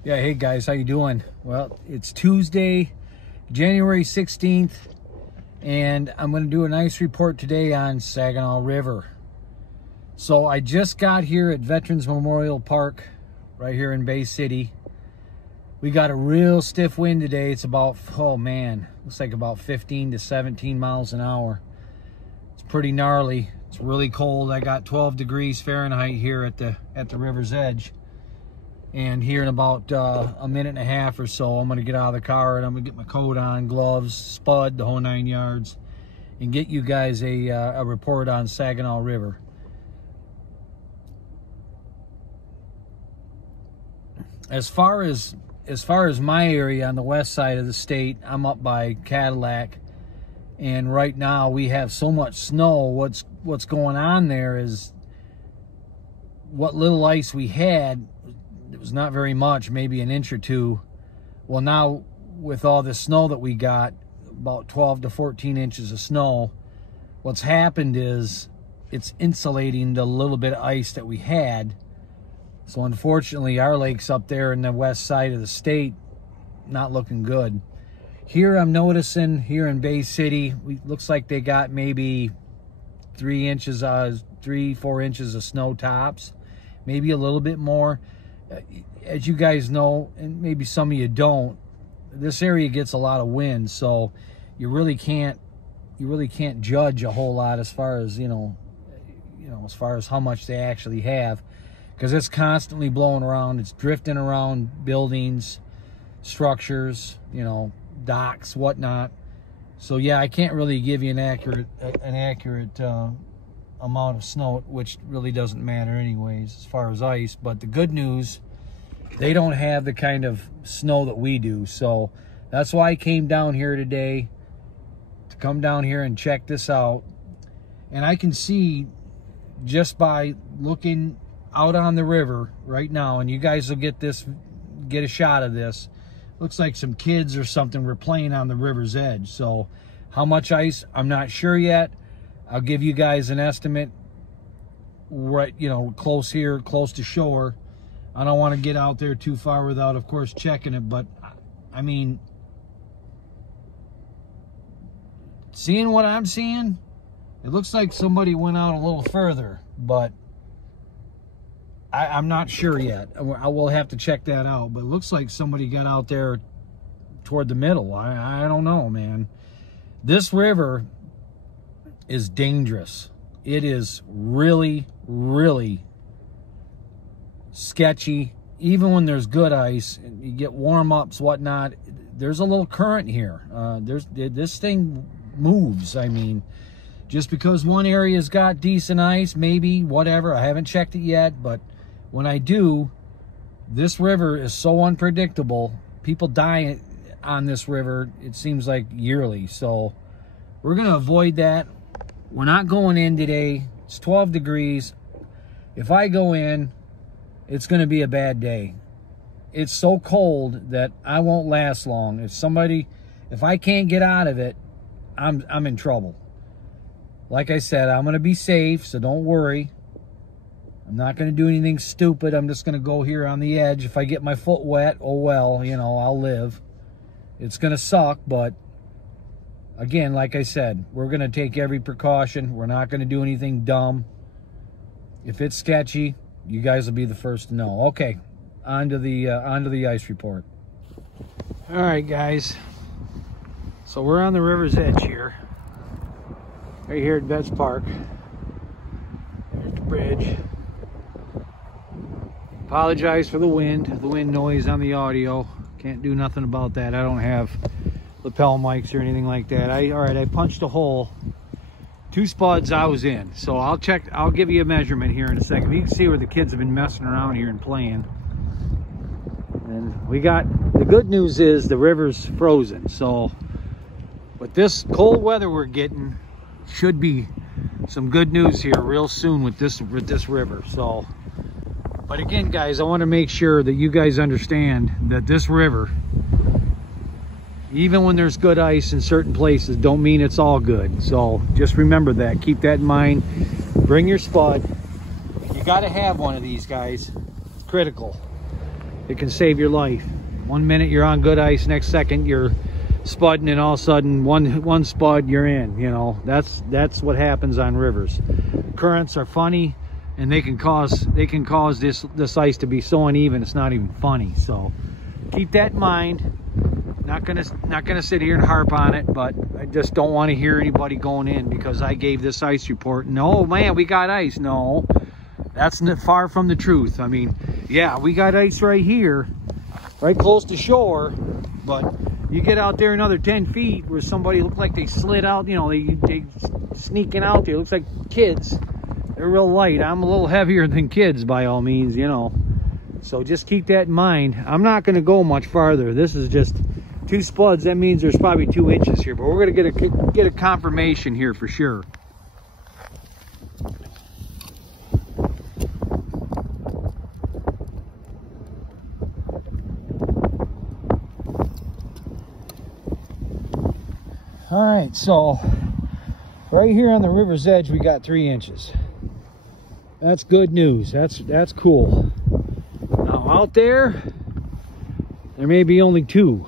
Yeah, hey guys, how you doing? Well, it's Tuesday, January 16th, and I'm going to do an ice report today on Saginaw River. So I just got here at Veterans Memorial Park, right here in Bay City. We got a real stiff wind today. It's about, oh man, looks like about 15 to 17 miles an hour. It's pretty gnarly. It's really cold. I got 12 degrees Fahrenheit here at the river's edge. And here in about a minute and a half or so, I'm going to get out of the car and I'm going to get my coat on, gloves, spud, the whole 9 yards, and get you guys a report on Saginaw River. As far as my area on the west side of the state, I'm up by Cadillac, and right now we have so much snow. What's going on there is what little ice we had. It was not very much, maybe an inch or two. Well, now with all the snow that we got, about 12 to 14 inches of snow, what's happened is it's insulating the little bit of ice that we had. So unfortunately, our lakes up there in the west side of the state, not looking good. Here I'm noticing, here in Bay City, looks like they got maybe 3 inches, 3-4 inches of snow tops, maybe a little bit more. As you guys know, and maybe some of you don't, this area gets a lot of wind, so you really can't judge a whole lot as far as as far as how much they actually have, because it's constantly blowing around. It's drifting around buildings, structures, docks, whatnot. So yeah, I can't really give you an accurate amount of snow, which really doesn't matter anyways as far as ice. But the good news, they don't have the kind of snow that we do. So that's why I came down here today, to come down here and check this out. And I can see just by looking out on the river right now, and you guys will get a shot of this. Looks like some kids or something were playing on the river's edge. So how much ice, I'm not sure yet. I'll give you guys an estimate right, close to shore. I don't want to get out there too far without, of course, checking it. But, I mean, seeing what I'm seeing, it looks like somebody went out a little further. But I'm not sure yet. I will have to check that out. But it looks like somebody got out there toward the middle. I don't know, man. This river is dangerous. It is really, really sketchy. Even when there's good ice, you get warm-ups, whatnot, there's a little current here. This thing moves. I mean, just because one area's got decent ice, maybe, whatever, I haven't checked it yet, but when I do, this river is so unpredictable. People die on this river, it seems like yearly. So we're going to avoid that. We're not going in today. It's 12 degrees. If I go in, it's going to be a bad day. It's so cold that I won't last long. If I can't get out of it, I'm in trouble. Like I said, I'm going to be safe, so don't worry. I'm not going to do anything stupid. I'm just going to go here on the edge. If I get my foot wet, oh well, I'll live. It's going to suck, but again, like I said, we're going to take every precaution. We're not going to do anything dumb. If it's sketchy, you guys will be the first to know. Okay, on to the ice report. All right, guys. So we're on the river's edge here. Right here at Vets Park. There's the bridge. Apologize for the wind noise on the audio. Can't do nothing about that. I don't have lapel mics or anything like that. All right, I punched a hole. 2 spuds I was in. So I'll give you a measurement here in a second. You can see where the kids have been messing around here and playing. And the good news is the river's frozen. So with this cold weather we're getting, should be some good news here real soon with this river. So, but again, guys, I want to make sure that you guys understand that this river, even when there's good ice in certain places, don't mean it's all good. So just remember that. Keep that in mind. Bring your spud. You got to have one of these, guys. It's critical. it can save your life. 1 minute you're on good ice, next second you're spudding, and all of a sudden one spud you're in. You know, that's what happens on rivers. Currents are funny, and they can cause this ice to be so uneven it's not even funny. So keep that in mind. Not gonna sit here and harp on it, but I just don't want to hear anybody going in because I gave this ice report. No, man, we got ice. No, that's far from the truth. I mean, yeah, we got ice right here, right close to shore, but you get out there another 10 feet where somebody looked like they slid out, you know, they sneaking out there. It looks like kids. They're real light. I'm a little heavier than kids by all means, you know. So just keep that in mind. I'm not going to go much farther. This is just 2 spuds. That means there's probably 2 inches here, but we're going to get a confirmation here for sure. All right, so right here on the river's edge, we got 3 inches. That's good news. That's cool. Now out there may be only 2.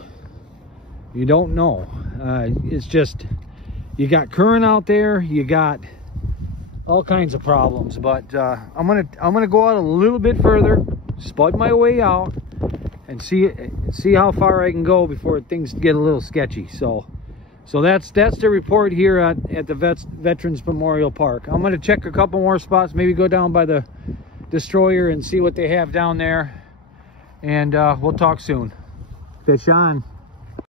You don't know. It's just, you got current out there, you got all kinds of problems. But I'm gonna go out a little bit further, spud my way out, and see how far I can go before things get a little sketchy. So that's the report here at the Veterans Memorial Park. I'm gonna check a couple more spots, maybe go down by the destroyer and see what they have down there, and we'll talk soon. Fish on.